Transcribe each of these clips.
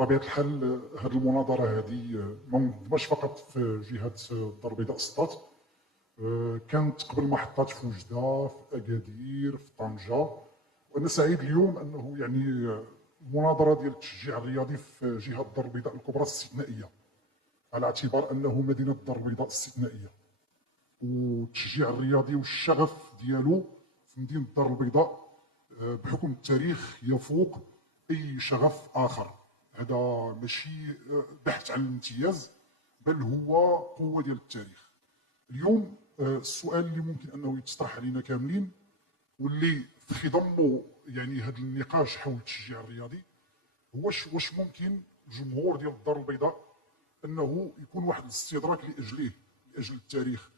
بطبيعة الحال هذه المناظرة هذه ما منظماش فقط في جهة الدار البيضاء سطات، كانت قبل محطات في وجدة، في أكادير، في طنجة. وأنا سعيد اليوم أنه يعني المناظرة ديال التشجيع الرياضي في جهة الدار البيضاء الكبرى استثنائية، على اعتبار أنه مدينة الدار البيضاء استثنائية، والتشجيع الرياضي والشغف ديالو في مدينة الدار البيضاء بحكم التاريخ يفوق أي شغف آخر. هذا ماشي بحث عن الامتياز، بل هو قوة ديال التاريخ. اليوم السؤال اللي ممكن أنه يتطرح علينا كاملين، واللي في خضمه يعني هذا النقاش حول التشجيع الرياضي، هو واش ممكن الجمهور ديال الدار البيضاء أنه يكون واحد الاستدراك لأجل التاريخ،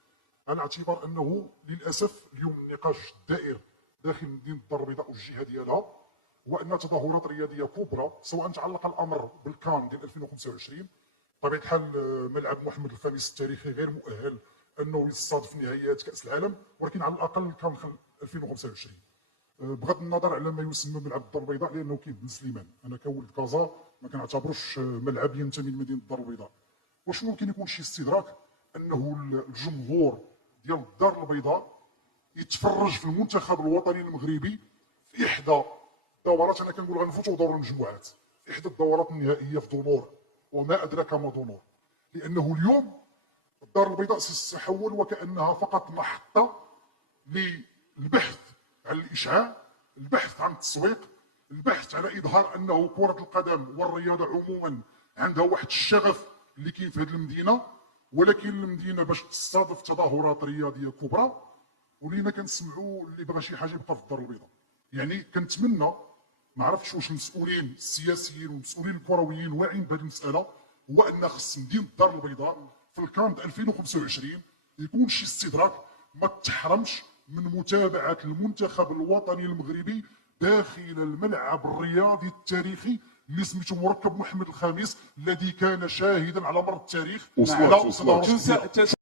على اعتبار أنه للأسف اليوم النقاش الدائر داخل مدينة الدار البيضاء والجهة ديالها هو أن تظاهرات رياضية كبرى، سواء تعلق الأمر بالكان ديال 2025. بطبيعة الحال ملعب محمد الخامس التاريخي غير مؤهل أنه يستضيف نهائيات كأس العالم، ولكن على الأقل كان 2025 بغض النظر على ما يسمى ملعب الدار البيضاء، لأنه كاين بن سليمان. أنا كولد كازا ما كنعتبروش ملعب ينتمي لمدينة الدار البيضاء. واش ممكن يكون شي استدراك أنه الجمهور ديال الدار البيضاء يتفرج في المنتخب الوطني المغربي في إحدى الدورات، أنا كنقول غنفوتوا دور المجموعات، في إحدى الدورات النهائية في دونور، وما أدراك ما دونور. لأنه اليوم الدار البيضاء ستتحول وكأنها فقط محطة للبحث عن الإشعاع، البحث عن التسويق، البحث على إظهار أنه كرة القدم والرياضة عموما عندها واحد الشغف اللي كاين في هذه المدينة. ولكن المدينة باش تستضيف تظاهرات رياضية كبرى، ولينا كنسمعوا اللي بغى شي حاجة يبقى في الدار البيضاء. يعني كنتمنى، ما عرفتش واش المسؤولين السياسيين والمسؤولين الكرويين واعيين بهذه المسألة، هو أن خص مدينة الدار البيضاء في الكان 2025 يكون شي استدراك، ما تحرمش من متابعة المنتخب الوطني المغربي داخل الملعب الرياضي التاريخي اللي سميتو مركب محمد الخامس، الذي كان شاهدا على مر التاريخ على تظاهرات.